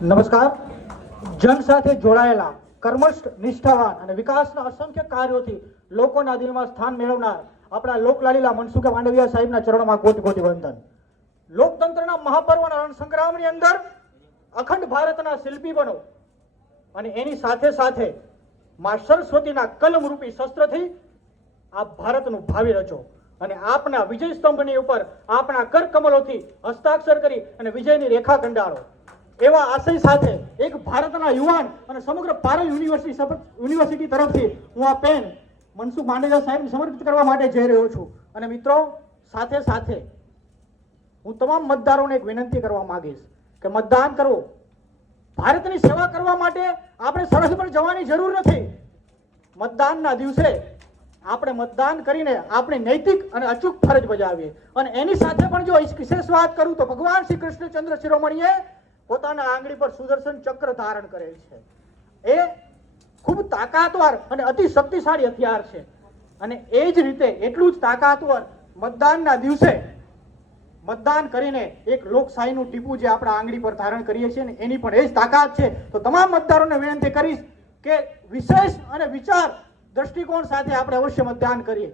નમસ્કાર. જન સાથે જોડાયેલા કર્મઠ, નિષ્ઠાવાન અને વિકાસના અસંખ્ય કાર્યોથી લોકોના દિલમાં સ્થાન મેળવનાર આપણા લોકલાડીલા મનસુખ માંડવિયા સાહેબના ચરણોમાં કોટી કોટી વંદન. લોકતંત્રના મહાપર્વના રણસંગ્રામની અંદર અખંડ ભારતના શિલ્પી બનો અને એની સાથે સાથે માં સરસ્વતીના કલમરૂપી શસ્ત્રથી આ ભારતનું ભાવિ રચો અને આપના વિજય સ્તંભની ઉપર આપણા કરકમલોથી હસ્તાક્ષર કરી અને વિજયની રેખા કંડાળો. એવા આશય સાથે એક ભારતના યુવાન અને સમગ્ર પારલ યુનિવર્સિટી તરફથી હું આ પેન મનસુખ માંડવિયા સાહેબને સમર્પિત કરવા માટે જઈ રહ્યો છું. અને મિત્રો, સાથે સાથે હું તમામ મતદારોને એક વિનંતી કરવા માંગીશ કે મતદાન કરવો. ભારતની સેવા કરવા માટે આપણે સરહદ પર જવાની જરૂર નથી. મતદાનના દિવસે આપણે મતદાન કરીને આપણી નૈતિક અને અચૂક ફરજ બજાવીએ. અને એની સાથે પણ જો વિશેષ વાત કરું તો ભગવાન શ્રી કૃષ્ણચંદ્ર શિરોમણીએ પોતાના આંગળી પર સુદર્શન ચક્ર ધારણ કરેલ છે. એ ખૂબ તાકાતવાર અને અતિ શક્તિશાળી હથિયાર છે. અને એ જ રીતે એટલું જ તાકાતવાર મતદાનના દિવસે મતદાન કરીને એક લોકશાહીનું ટીપું જે આપણા આંગળી પર ધારણ કરીએ છીએ ને એની પણ એ જ તાકાત છે. તો તમામ મતદારોને વિનંતી કરીશ કે વિશેષ અને વિચાર દ્રષ્ટિકોણ સાથે આપણે અવશ્ય મતદાન કરીએ.